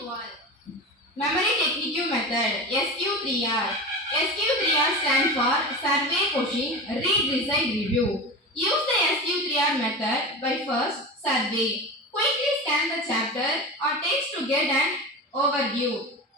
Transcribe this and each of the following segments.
to all. Memory Technique Method SQ3R. SQ3R stands for Survey, Question, Read, Recite, Review. Use the SQ3R method by first survey. Quickly scan the chapter or text to get an overview.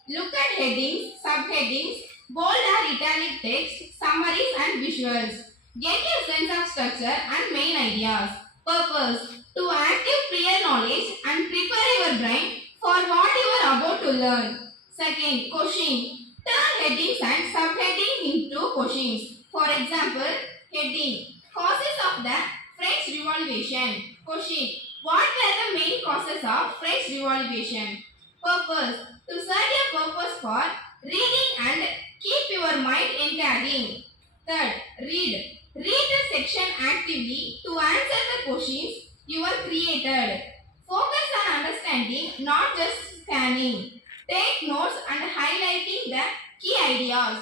Look at headings, subheadings, bold or italic text, summaries and visuals. Get a sense of structure and main ideas. Purpose: to active prior knowledge and prepare your brain for what you are about to learn. Second, question. Turn headings and subheading into questions. For example, heading: Causes of the French Revolution. Question: What were the main causes of French Revolution? Purpose: to serve a purpose for reading and keep your mind engaging. Third, read. Read the section actively to answer the questions you are created. Focus on understanding, not just scanning. Take notes and highlighting the key ideas.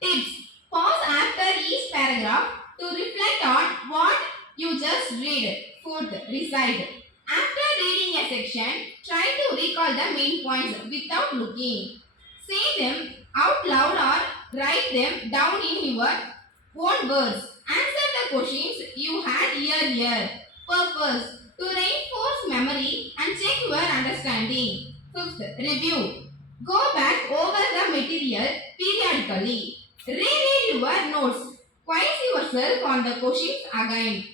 Tips: pause after each paragraph to reflect on what you just read. Fourth, recite. After reading a section, try to recall the main points without looking. Say them out loud or write them down in your own words. Answer the questions you had earlier. Purpose: to reinforce memory and check your understanding. Fifth, review. Go back over the material periodically. Reread your notes. Quiz yourself on the questions again.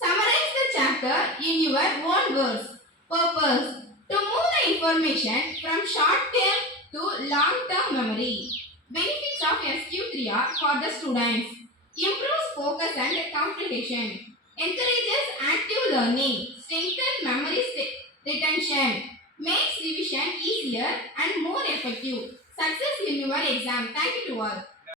Summarize the chapter in your own words. Purpose: to move the information from short-term to long-term memory. Benefits of SQ3R for the students: improves focus and comprehension, encourages active learning, strengthens memory retention, makes revision easier and more effective. Success in your exam. Thank you to all.